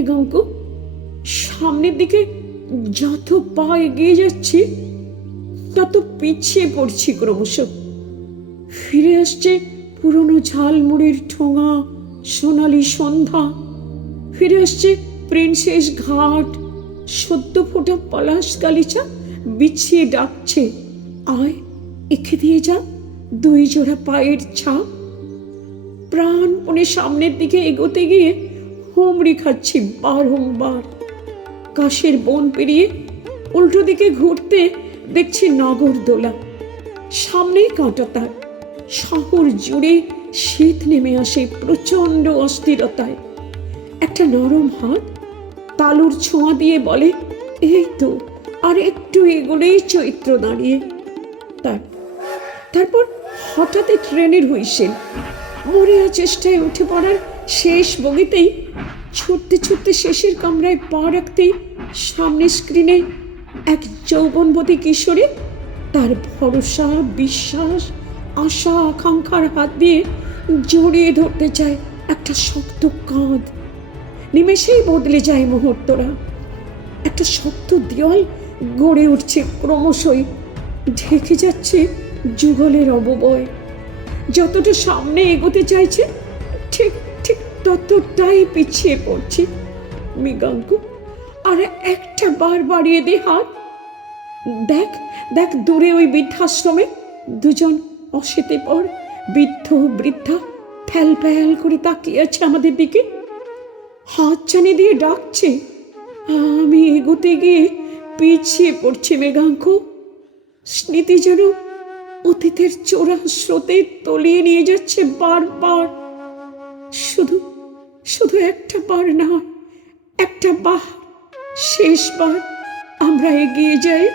মৃগাঙ্ক, সামনের দিকে যত পা এগিয়ে যাচ্ছি তত পিছিয়ে পড়ছি ক্রমশ। ফিরে আসছে পুরনো ঝালমুড়ির ঠোঙা, সোনালি সন্ধ্যা। ফিরে আসছে প্রিন্সেস ঘাট, সদ্য ফোটা পলাশ গালিচা বিছিয়ে ডাকছে, আয় এঁকে দিয়ে যা 2 জোড়া পায়ের ছাপ। প্রাণপণে সামনের দিকে এগোতে গিয়ে হুমড়ি খাচ্ছি বারংবার। কাশের বন পেরিয়ে উল্টো দিকে ঘুরতে দেখছি নাগরদোলা, সামনেই কাঁটাতার। শহর জুড়ে শীত নেমে আসে প্রচন্ড অস্থিরতায়। একটা নরম হাত তালুর ছোঁয়া দিয়ে বলে, এই তো আর একটু এগোলেই চৈত্র দাঁড়িয়ে। তারপর হঠাৎ ট্রেনের হুইসেল। মরিয়া চেষ্টায় উঠে পড়ার শেষ বগিতেই ছুটতে ছুটতে শেষের কামরায় পা রাখতেই সামনের স্ক্রিনে এক যৌবনবতী কিশোরী তার ভরসা, বিশ্বাস, আশা, আকাঙ্ক্ষার হাত দিয়ে জড়িয়ে ধরতে চায় একটা শক্ত কাঁধ। নিমেষেই বদলে যায় মুহূর্তরা। একটা শক্ত দেওয়াল গড়ে উঠছে ক্রমশই, ঢেকে যাচ্ছে যুগলের অববয়। যতটা সামনে এগোতে চাইছে ঠিক ঠিক ততটাই পিছিয়ে পড়ছি। মৃগাঙ্ক, আর একটা বার বাড়িয়ে দে হাত। দেখ দেখ দূরে ওই বৃদ্ধাশ্রমে 2 জন অশীতিপর বৃদ্ধ বৃদ্ধা ফ্যাল ফ্যাল করে তাকিয়ে আছে আমাদের দিকে, হাত চানি দিয়ে ডাকছে। আমি এগোতে গিয়ে পিছিয়ে পড়ছি মৃগাঙ্ক। স্মৃতি যেন অতীতের চোরা স্রোতে তলিয়ে নিয়ে যাচ্ছে বারবার। শুধু শুধু একটা বার না, একটা বার, শেষবার আমরা এগিয়ে যাই।